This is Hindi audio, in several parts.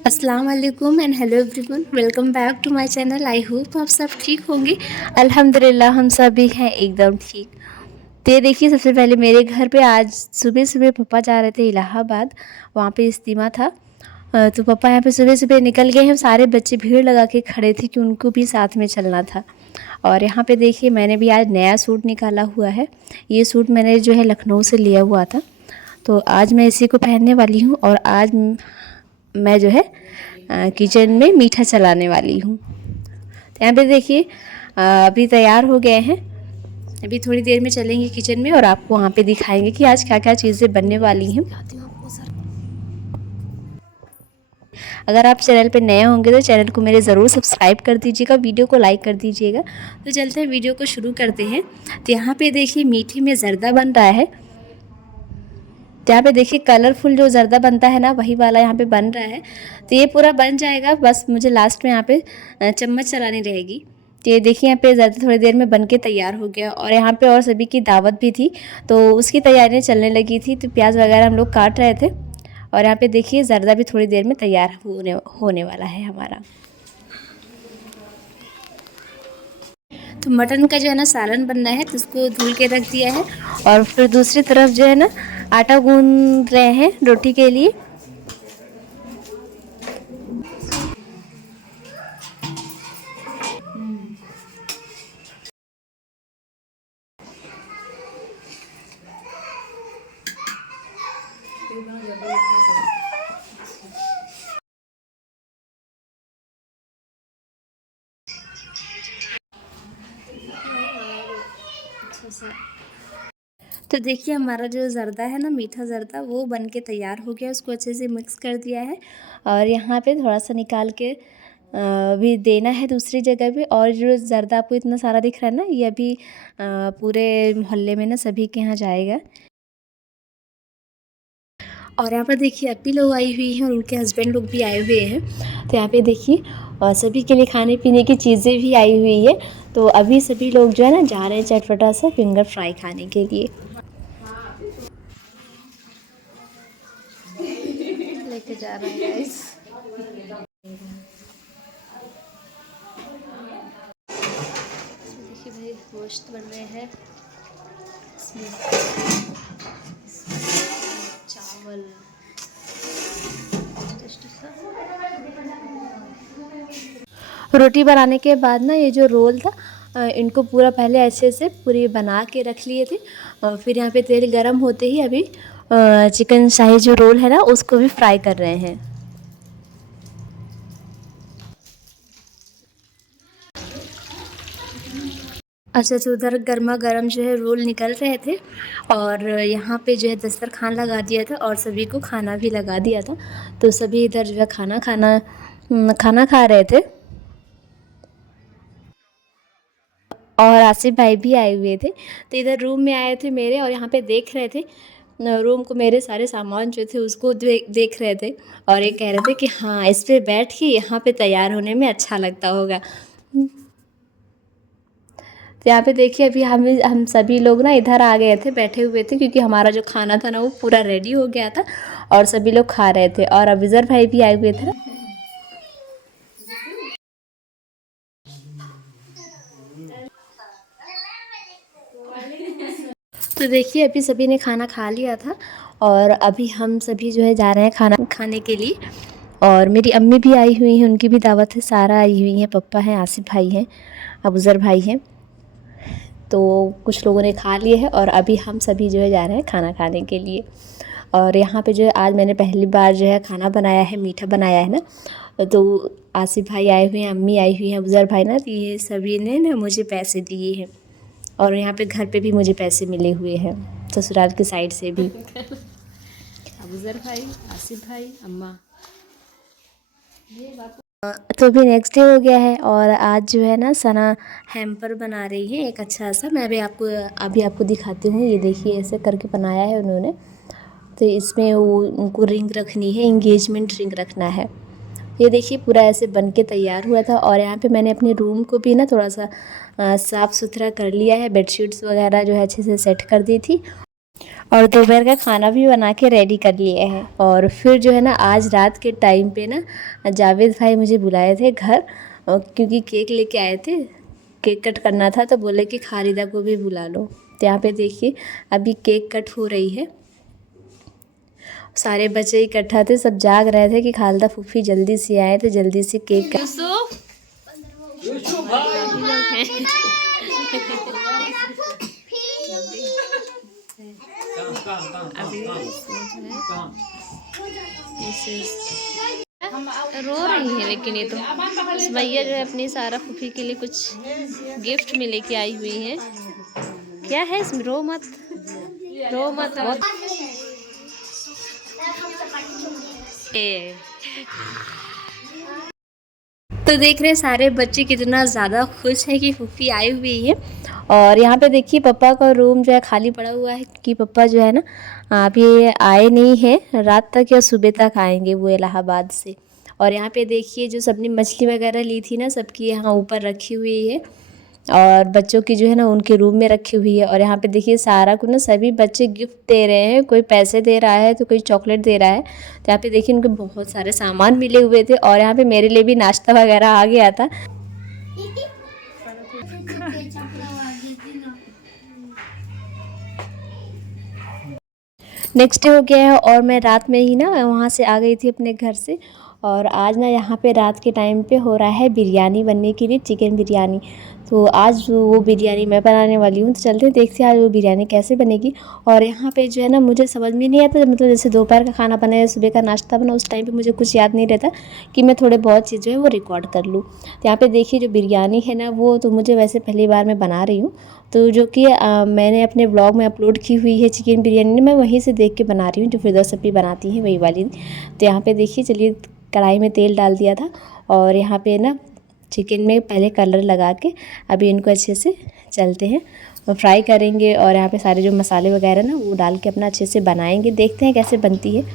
अस्सलाम वालेकुम and hello everyone, welcome back to my channel. I hope आप सब ठीक होंगे। अल्हम्दुलिल्लाह हम सब भी हैं एकदम ठीक। तो ये देखिए, सबसे पहले मेरे घर पे आज सुबह सुबह पापा जा रहे थे इलाहाबाद, वहाँ पे इज्तिमा था। तो पापा यहाँ पे सुबह सुबह निकल गए हैं। सारे बच्चे भीड़ लगा के खड़े थे कि उनको भी साथ में चलना था। और यहाँ पे देखिए, मैंने भी आज नया सूट निकाला हुआ है। ये सूट मैंने जो है लखनऊ से लिया हुआ था, तो आज मैं इसी को पहनने वाली हूँ। और आज मैं जो है किचन में मीठा चलाने वाली हूँ। तो यहाँ पे देखिए, अभी तैयार हो गए हैं। अभी थोड़ी देर में चलेंगे किचन में और आपको वहाँ पे दिखाएंगे कि आज क्या क्या चीज़ें बनने वाली हैं। अगर आप चैनल पे नए होंगे तो चैनल को मेरे ज़रूर सब्सक्राइब कर दीजिएगा, वीडियो को लाइक कर दीजिएगा। तो चलते हैं, वीडियो को शुरू करते हैं। तो यहाँ पे देखिए, मीठे में ज़र्दा बन रहा है। तो यहाँ पे देखिए, कलरफुल जो ज़र्दा बनता है ना, वही वाला यहाँ पे बन रहा है। तो ये पूरा बन जाएगा, बस मुझे लास्ट में यहाँ पे चम्मच चलानी रहेगी। तो ये देखिए, यहाँ पे ज़र्दा थोड़ी देर में बन के तैयार हो गया। और यहाँ पे और सभी की दावत भी थी, तो उसकी तैयारियाँ चलने लगी थी। तो प्याज वगैरह हम लोग काट रहे थे। और यहाँ पे देखिए, ज़र्दा भी थोड़ी देर में तैयार होने वाला है हमारा। तो मटन का जो है ना सालन बनना है, तो उसको धुल के रख दिया है। और फिर दूसरी तरफ जो है ना, आटा गूंद रहे हैं रोटी के लिए। तो देखिए, हमारा जो ज़र्दा है ना, मीठा ज़र्दा, वो बन के तैयार हो गया। उसको अच्छे से मिक्स कर दिया है। और यहाँ पे थोड़ा सा निकाल के भी देना है दूसरी जगह पे। और जो ज़र्दा आपको इतना सारा दिख रहा है ना, ये अभी पूरे मोहल्ले में ना सभी के यहाँ जाएगा। और यहाँ पर देखिए, अपी लोग आई हुई हैं और उनके हस्बैंड लोग भी आए हुए हैं। तो यहाँ पे देखिए, और सभी के लिए खाने पीने की चीज़ें भी आई हुई है। तो अभी सभी लोग जो है ना जा रहे हैं चटपटा सा फिंगर फ्राई खाने के लिए। लेके जा रहे हैं गाइस। देखिए भाई, गोश्त बन रहे हैं, इसमें चावल, रोटी बनाने के बाद ना, ये जो रोल था, इनको पूरा पहले ऐसे से पूरी बना के रख लिए थे। और फिर यहाँ पे तेल गरम होते ही अभी चिकन शाही जो रोल है ना, उसको भी फ्राई कर रहे हैं। अच्छा, तो उधर गर्मा गर्म जो है रोल निकल रहे थे। और यहाँ पे जो है दस्तरखान लगा दिया था और सभी को खाना भी लगा दिया था। तो सभी इधर जो है खाना खा रहे थे। और आसिफ भाई भी आए हुए थे। तो इधर रूम में आए थे मेरे, और यहाँ पे देख रहे थे रूम को, मेरे सारे सामान जो थे उसको देख रहे थे। और ये कह रहे थे कि हाँ, इस पे बैठ के यहाँ पे तैयार होने में अच्छा लगता होगा। तो यहाँ पे देखिए, अभी हम सभी लोग ना इधर आ गए थे, बैठे हुए थे, क्योंकि हमारा जो खाना था ना वो पूरा रेडी हो गया था। और सभी लोग खा रहे थे। और अविज़र भाई भी आए हुए थे ना। तो देखिए, अभी सभी ने खाना खा लिया था। और अभी हम सभी जो है जा रहे हैं खाना खाने के लिए। और मेरी अम्मी भी आई हुई हैं, उनकी भी दावत है, सारा आई हुई हैं, पप्पा हैं, आसिफ भाई हैं, अबूज़र भाई हैं। तो कुछ लोगों ने खा लिए हैं और अभी हम सभी जो है जा रहे हैं खाना खाने के लिए। और यहाँ पे जो है आज मैंने पहली बार जो है खाना बनाया है, मीठा बनाया है ना। तो आसिफ भाई आए हुए हैं, अम्मी आई हुई हैं, अबूज़र भाई ना, तो ये सभी ने ना मुझे पैसे दिए हैं। और यहाँ पे घर पे भी मुझे पैसे मिले हुए हैं, ससुराल की साइड से भी। अबूज़र भाई, आसिफ भाई, अम्मा। तो अभी नेक्स्ट डे हो गया है। और आज जो है ना, सना हैम्पर बना रही है एक अच्छा सा। मैं अभी आपको दिखाती हूँ। ये देखिए, ऐसे करके बनाया है उन्होंने। तो इसमें वो उनको रिंग रखनी है, इंगेजमेंट रिंग रखना है। ये देखिए, पूरा ऐसे बन के तैयार हुआ था। और यहाँ पे मैंने अपने रूम को भी ना थोड़ा सा साफ़ सुथरा कर लिया है। बेडशीट्स वगैरह जो है अच्छे से सेट कर दी थी। और दोपहर का खाना भी बना के रेडी कर लिए हैं। और फिर जो है ना आज रात के टाइम पे ना जावेद भाई मुझे बुलाए थे घर, क्योंकि केक लेके आए थे, केक कट करना था, तो बोले कि खालिदा को भी बुला लो। तो यहाँ पे देखिए अभी केक कट हो रही है। सारे बच्चे इकट्ठा थे, सब जाग रहे थे कि खालिदा फूफी जल्दी से आए तो जल्दी से केक रो रही है। लेकिन ये तो भैया जो है अपनी सारा फूफी के लिए कुछ गिफ्ट में लेके आई हुई है। क्या है इसमें? रो मत, रो मत। बहुत तो देख रहे हैं सारे बच्चे कितना ज़्यादा खुश हैं कि फूफी आई हुई है। और यहाँ पे देखिए पापा का रूम जो है खाली पड़ा हुआ है, कि पापा जो है ना अभी आए नहीं हैं, रात तक या सुबह तक आएंगे वो इलाहाबाद से। और यहाँ पे देखिए जो सबने मछली वगैरह ली थी ना, सबकी यहाँ ऊपर रखी हुई है, और बच्चों की जो है ना उनके रूम में रखी हुई है। और यहाँ पे देखिए सारा को ना सभी बच्चे गिफ्ट दे रहे हैं, कोई पैसे दे रहा है तो कोई चॉकलेट दे रहा है। तो यहाँ पे देखिए उनके बहुत सारे सामान मिले हुए थे, और यहाँ पे मेरे लिए भी नाश्ता वगैरह आ गया था। नेक्स्ट डे हो गया है और मैं रात में ही ना वहाँ से आ गई थी अपने घर से। और आज ना यहाँ पे रात के टाइम पे हो रहा है बिरयानी बनने के लिए, चिकन बिरयानी। तो आज वो बिरयानी मैं बनाने वाली हूँ, तो चलते हैं देखते हैं आज वो बिरयानी कैसे बनेगी। और यहाँ पे जो है ना मुझे समझ में नहीं आता, मतलब जैसे दोपहर का खाना बना या सुबह का नाश्ता बना, उस टाइम पे मुझे कुछ याद नहीं रहता कि मैं थोड़े बहुत चीज़ जो है वो रिकॉर्ड कर लूँ। तो यहाँ पे देखिए जो बिरयानी है ना वो तो मुझे वैसे पहली बार मैं बना रही हूँ, तो जो कि मैंने अपने ब्लॉग में अपलोड की हुई है चिकन बिरयानी, मैं वहीं से देख के बना रही हूँ, जो फिरदौस अपनी बनाती हैं वही वाली। तो यहाँ पे देखिए चलिए कढ़ाई में तेल डाल दिया था, और यहाँ पे ना चिकन में पहले कलर लगा के अभी इनको अच्छे से चलते हैं और फ्राई करेंगे। और यहाँ पे सारे जो मसाले वगैरह ना वो डाल के अपना अच्छे से बनाएंगे, देखते हैं कैसे बनती है। आज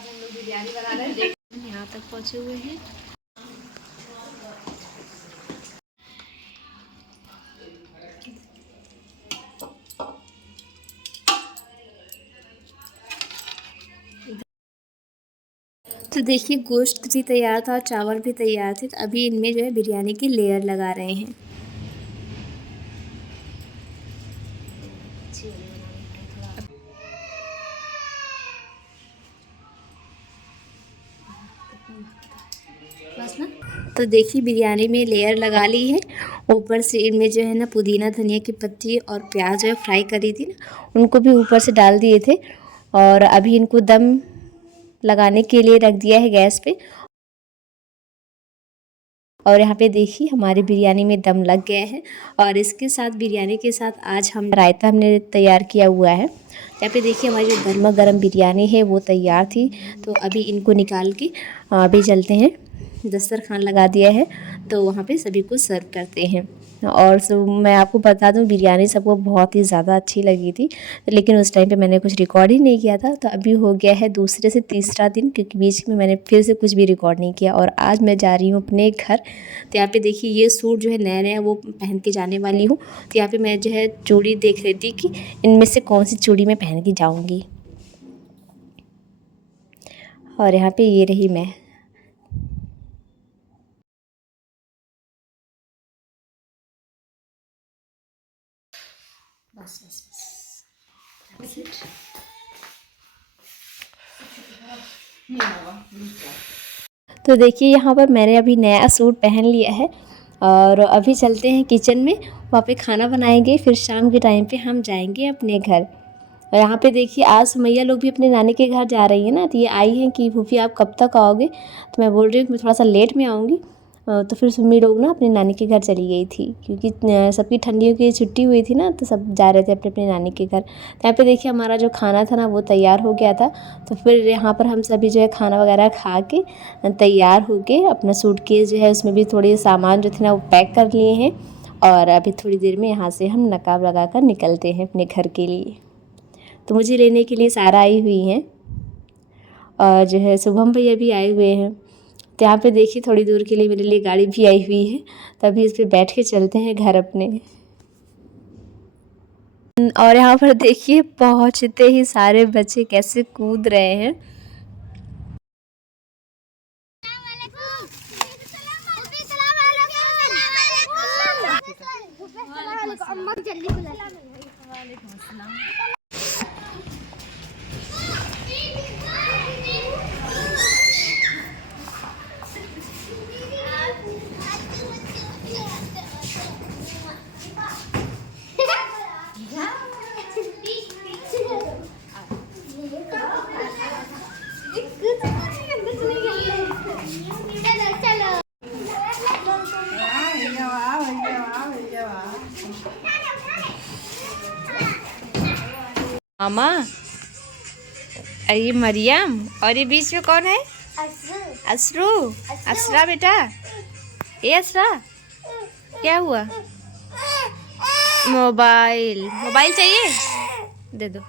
हम लोग बिरयानी बना रहे हैं, यहाँ तक पहुँचे हुए हैं। तो देखिए गोश्त भी तैयार था और चावल भी तैयार थे, तो अभी इनमें जो है बिरयानी की लेयर लगा रहे हैं। बस ना। तो देखिए बिरयानी में लेयर लगा ली है, ऊपर से इनमें जो है ना पुदीना धनिया की पत्ती और प्याज जो है फ्राई करी थी ना, उनको भी ऊपर से डाल दिए थे। और अभी इनको दम लगाने के लिए रख दिया है गैस पे। और यहाँ पे देखिए हमारी बिरयानी में दम लग गया है। और इसके साथ बिरयानी के साथ आज हम रायता हमने तैयार किया हुआ है। यहाँ पे देखिए हमारी जो गर्मा गर्म बिरयानी है वो तैयार थी, तो अभी इनको निकाल के अभी चलते हैं, दस्तरखान लगा दिया है तो वहाँ पे सभी को सर्व करते हैं। और मैं आपको बता दूं बिरयानी सबको बहुत ही ज़्यादा अच्छी लगी थी, लेकिन उस टाइम पे मैंने कुछ रिकॉर्ड ही नहीं किया था। तो अभी हो गया है दूसरे से तीसरा दिन, क्योंकि बीच में मैंने फिर से कुछ भी रिकॉर्ड नहीं किया। और आज मैं जा रही हूँ अपने घर। तो यहाँ पे देखिए ये सूट जो है नया नया वो पहन के जाने वाली हूँ। तो यहाँ पे मैं जो है चूड़ी देख रही थी कि इनमें से कौन सी चूड़ी मैं पहन के जाऊँगी। और यहाँ पे ये रही मैं। बस बस बस तो देखिए यहाँ पर मैंने अभी नया सूट पहन लिया है, और अभी चलते हैं किचन में, वहाँ पे खाना बनाएंगे, फिर शाम के टाइम पे हम जाएंगे अपने घर। और यहाँ पे देखिए आज सुमैया लोग भी अपने नानी के घर जा रही है ना, तो ये आई हैं कि फूफी आप कब तक आओगे। तो मैं बोल रही हूँ कि मैं थोड़ा सा लेट में आऊँगी। तो फिर सुम्मी लोग ना अपने नानी के घर चली गई थी, क्योंकि सबकी ठंडियों की छुट्टी हुई थी ना, तो सब जा रहे थे अपने अपने नानी के घर। तो यहाँ पे देखिए हमारा जो खाना था ना वो तैयार हो गया था। तो फिर यहाँ पर हम सभी जो है खाना वगैरह खा के तैयार हो के अपना सूटकेस जो है उसमें भी थोड़े सामान जो थे ना वो पैक कर लिए हैं। और अभी थोड़ी देर में यहाँ से हम नकाब लगा कर निकलते हैं अपने घर के लिए। तो मुझे लेने के लिए सारा आई हुई हैं, और जो है शुभम भैया भी आए हुए हैं। तो यहाँ पे देखिए थोड़ी दूर के लिए मेरे लिए गाड़ी भी आई हुई है, तभी इस पे बैठ के चलते हैं घर अपने। और यहाँ पर देखिए पहुँचते ही सारे बच्चे कैसे कूद रहे हैं। मामा, ये मरियम, और ये बीच में कौन है? असरू। असरा बेटा, ये असरा क्या हुआ? मोबाइल मोबाइल चाहिए, दे दो।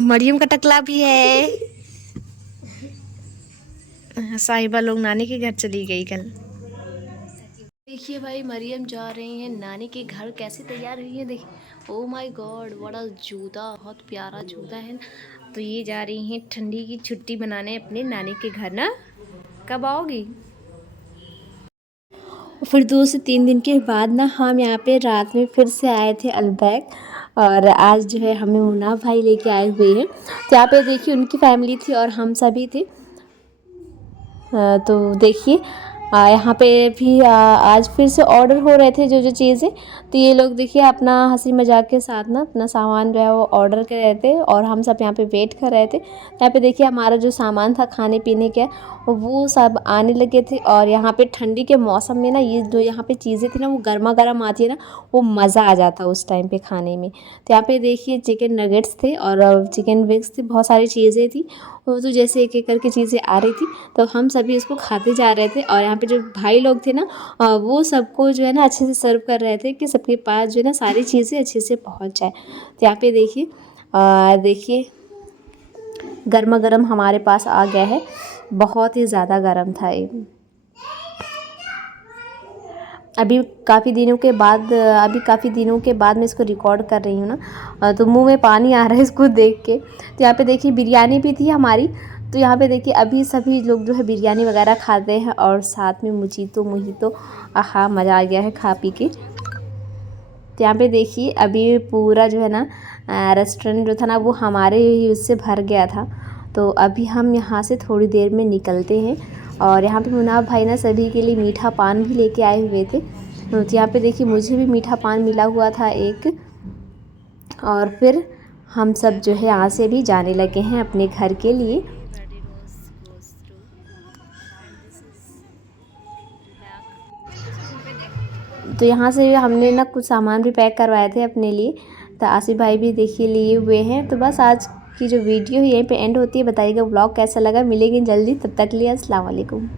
मरियम का टकला भी है। साहिबा लोग नानी के घर चली गई कल। देखिए भाई मरियम जा रही है नानी के घर, कैसे तैयार हुई है देखिए। ओ माय गॉड, बड़ा जूता, बहुत प्यारा जूता है। तो ये जा रही हैं ठंडी की छुट्टी मनाने अपने नानी के घर ना। कब आओगी? फिर 2 से 3 दिन के बाद ना हम यहाँ पे रात में फिर से आए थे अलबैक, और आज जो है हमें मुन्ना भाई लेके आए हुए हैं। तो यहाँ पे देखिए उनकी फैमिली थी और हम सभी थे। तो देखिए यहाँ पे भी आज फिर से ऑर्डर हो रहे थे जो चीज़ें। तो ये लोग देखिए अपना हंसी मजाक के साथ ना अपना सामान जो है वो ऑर्डर कर रहे थे और हम सब यहाँ पे वेट कर रहे थे। यहाँ पे देखिए हमारा जो सामान था खाने पीने का वो सब आने लगे थे। और यहाँ पे ठंडी के मौसम में ना ये जो यहाँ पे चीज़ें थी ना वो गर्मा गर्म आती है ना, वो मज़ा आ जाता उस टाइम पे खाने में। तो यहाँ पे देखिए चिकन नगेट्स थे और चिकन विंग्स थी, बहुत सारी चीज़ें थी। वो तो जैसे एक एक करके चीज़ें आ रही थी तो हम सभी उसको खाते जा रहे थे। और यहाँ पे जो भाई लोग थे ना वो सबको जो है ना अच्छे से सर्व कर रहे थे कि सबके पास जो है ना सारी चीज़ें अच्छे से पहुँच जाए। तो यहाँ पे देखिए गर्मा गर्म हमारे पास आ गया है, बहुत ही ज़्यादा गर्म था ये। अभी काफ़ी दिनों के बाद मैं इसको रिकॉर्ड कर रही हूँ ना, तो मुंह में पानी आ रहा है इसको देख के। तो यहाँ पे देखिए बिरयानी भी थी हमारी। तो यहाँ पे देखिए अभी सभी लोग जो है बिरयानी वगैरह खाते हैं और साथ में मोहितो आहा मज़ा आ गया है खा पी के। तो यहाँ पे देखिए अभी पूरा जो है ना रेस्टोरेंट जो था ना वो हमारे ही उससे भर गया था। तो अभी हम यहाँ से थोड़ी देर में निकलते हैं। और यहाँ पे मुनाफ भाई ना सभी के लिए मीठा पान भी लेके आए हुए थे। तो यहाँ पे देखिए मुझे भी मीठा पान मिला हुआ था एक। और फिर हम सब जो है यहाँ से भी जाने लगे हैं अपने घर के लिए। तो यहाँ से हमने ना कुछ सामान भी पैक करवाए थे अपने लिए। तो आसिफ भाई भी देखिए लिए हुए हैं। तो बस आज की जो वीडियो है यहीं पे एंड होती है। बताइएगा व्लॉग कैसा लगा, मिलेंगे जल्दी, तब तक के लिए अस्सलाम वालेकुम।